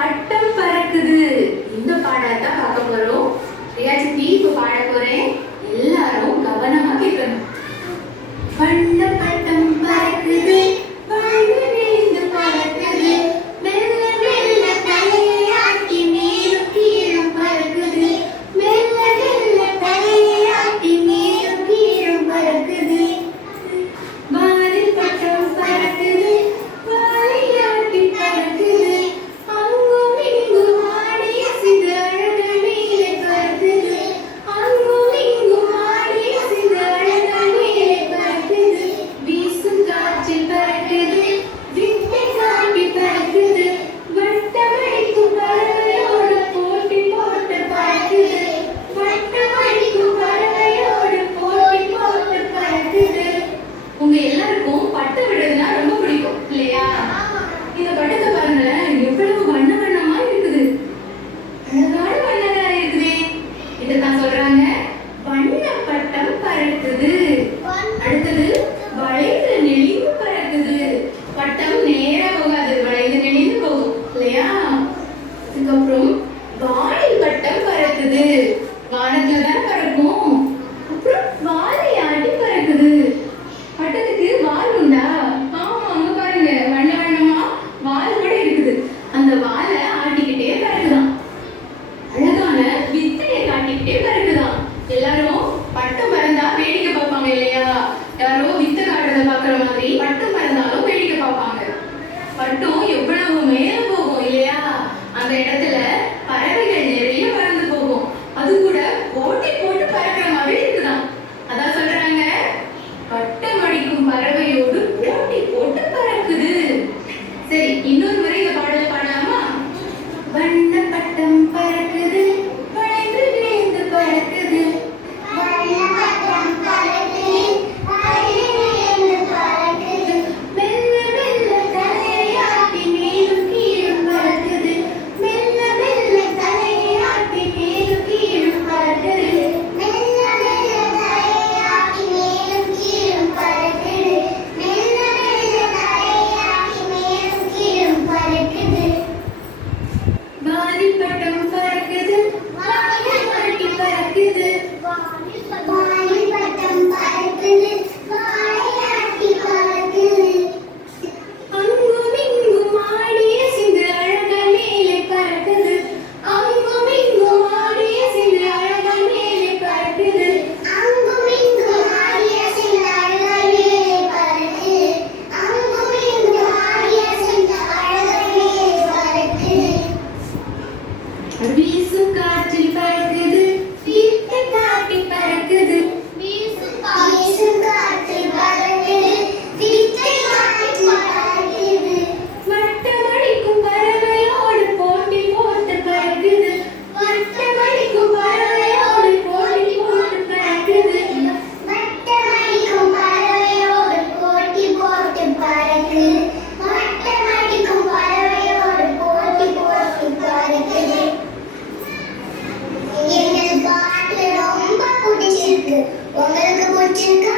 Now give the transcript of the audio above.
பட்டம் பறக்குது. இந்த பாடத்தை பார்க்க போறோம். ரியா சித்தி இப்ப பாட போறேன். எல்லாரும் கவனமா கேட்கணும். வண்ண பட்டம் பறக்குது, வாழ்வு விழுந்து பறக்குது, மெல்ல மெல்ல தலையை ஆட்டி மேலும் கீழும் பறக்குது, மெல்ல மெல்ல தலையை ஆட்டி மேலும் கீழும் பறக்குது. வானில் பட்டம் பறக்குது, வாலை ஆட்டி பறக்குது, அங்கும் இங்கும் ஆடி அசைந்து அழகர் மேலே பறக்குது, அங்கும் இங்கும் ஆடி அசைந்து அழகர் மேலே பறக்குது. வீசும் காற்றில் பறக்குது, வித்தை காட்டி பறக்குது, வட்டமடிக்கும் பறவையோடு போட்டி போட்டு பறக்குது, வட்டமடிக்கும் பறவையோடு போட்டி போட்டு பறக்குது. உங்க எல்லாருக்கும் பட்டு விடுறதுனா ரொம்ப பிடிக்கும் இல்லையா? இந்த பட்டத்தை பாருங்க, எவ்வளவு வண்ண வண்ணமா இருக்குது. அழகான வண்ணங்களா இருக்குதே. இதைத்தான் சொல்றாங்க வண்ண பட்டம் பறக்குது. அடுத்தது வளைந்து நெளிந்து பறக்குது. பட்டம் நேரா போகாது, வளைந்து நெளிந்து போகும் இல்லையா? அதுக்கப்புறம் வானில் பட்டம் பறக்குது. வானத்துல தான் பறக்கும். அப்புறம் வாலை ஆட்டி பறக்குது. பட்டத்துக்கு வால் உண்டா? ஆமா, அங்க பாருங்க, வண்ண வண்ணமா வால் கூட இருக்குது. அந்த வாலை ஆட்டிக்கிட்டே பறக்குதான். அழகான வித்தையை காட்டிக்கிட்டே பறக்குதான். எல்லாரும் பட்டம் பறந்தா வேடிக்கை பார்ப்பாங்க இல்லையா? யாரோ வித்தை காட்டுறதை பார்க்குற மாதிரி பட்டம் பறந்தாலும் வேடிக்கை பார்ப்பாங்க. பட்டம் எவ்வளவு மேல போகும் இல்லையா? அந்த இடத்துல பறவைகள் நிறைய பறந்து போகும். அது கூட போட்டி போட்டு பறக்கிற மாதிரி இருக்குதான். அதான் சொல்றாங்க பட்டம் அடிக்கும் பறவையோடு போட்டி போட்டு பறக்குது. சரி, இன்னொரு முறை இந்த பாடலை பாடலாமா? வண்ண பட்டம் பறக்குது, வளைந்து விழுந்து பறக்குது, வண்ண பட்டம் பறக்குது, வளைந்து விழுந்து பறக்குது, மெல்ல மெல்ல தலையை ஆட்டி மேலும் கீழும் பறக்குது, மெல்ல மெல்ல தலையை ஆட்டி மேலும் கீழும் பறக்குது, மெல்ல மெல்ல தலையை ஆட்டி மேலும் கீழும் பறக்குது, மெல்ல மெல்ல தலையை ஆட்டி மேலும் கீழும் பறக்குது. வானில் பட்டம் பறக்குது, வாலை ஆட்டி பறக்குது, வானில் பட்டம் பறக்குது, வாலை ஆட்டி பறக்குது, அங்கும் இங்கும் ஆடி அசைந்து அழகர் மேலே பறக்குது, அங்கும் இங்கும் ஆடி அசைந்து அழகர் மேலே பறக்குது, அங்கும் இங்கும் ஆடி அசைந்து அழகர் மேலே பறக்குது, அங்கும் இங்கும் ஆடி அசைந்து அழகர் மேலே பறக்குது. வீசும் காற்றில் பறக்குது, வித்தை காட்டி பறக்குது, வீசும் காற்றில் பறக்குது, வித்தை காட்டி பறக்குது, வட்டமடிக்கும் பறவையோடு போட்டி போட்டு பறக்குது, வட்டமடிக்கும் பறவையோடு போட்டி போட்டு பறக்குது, வட்டமடிக்கும் பறவையோடு போட்டி போட்டு பறக்குது, வட்டமடிக்கும் பறவையோடு போட்டி போட்டு பறக்குது. எங்களுக்கு பாட்டு ரொம்ப பிடிச்சிருக்கு. உங்களுக்கு பிடிச்சிருக்கா?